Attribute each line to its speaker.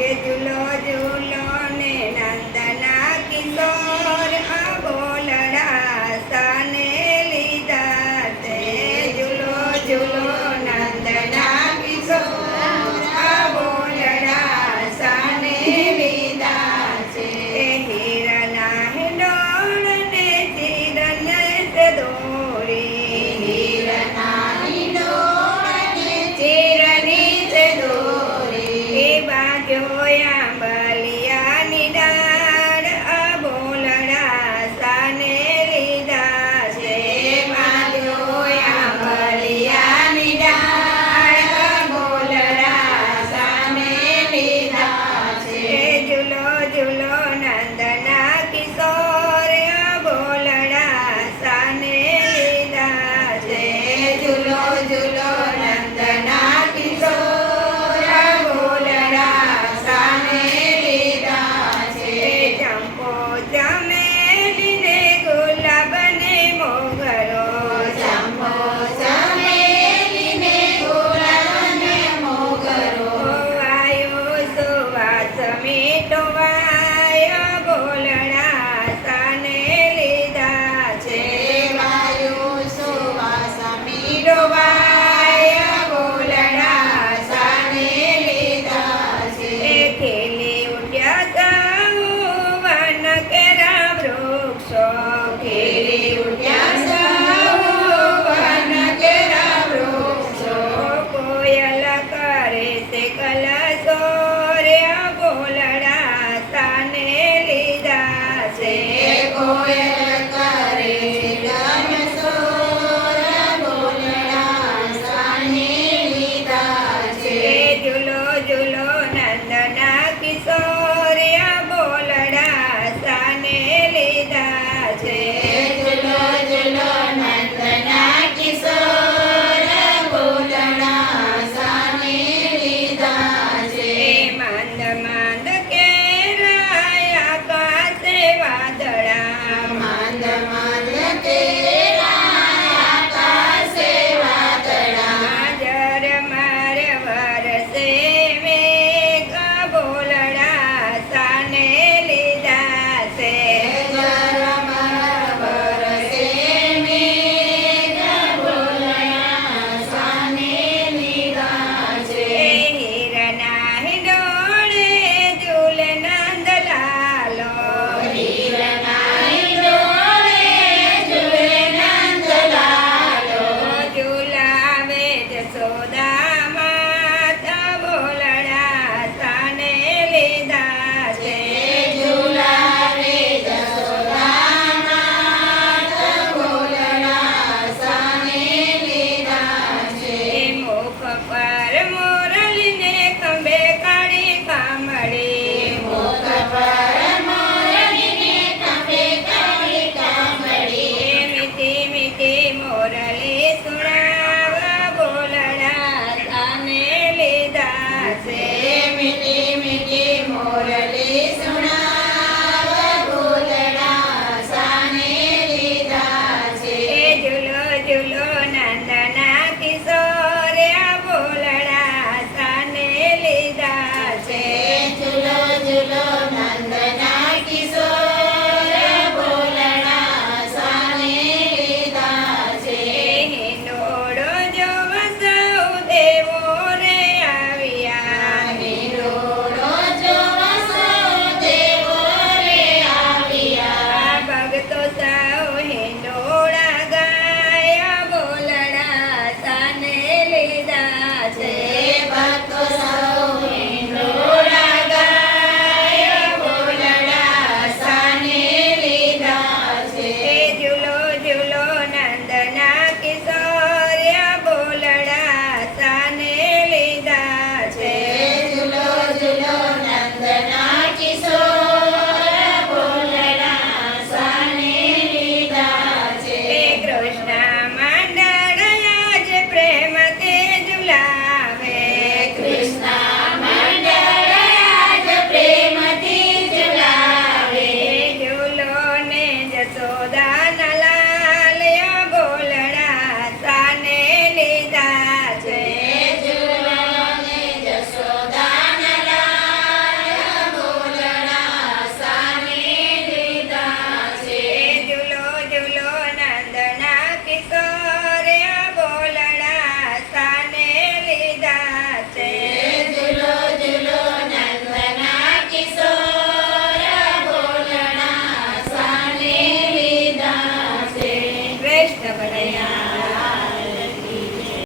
Speaker 1: કે ઝૂલો ઝૂલો 给力。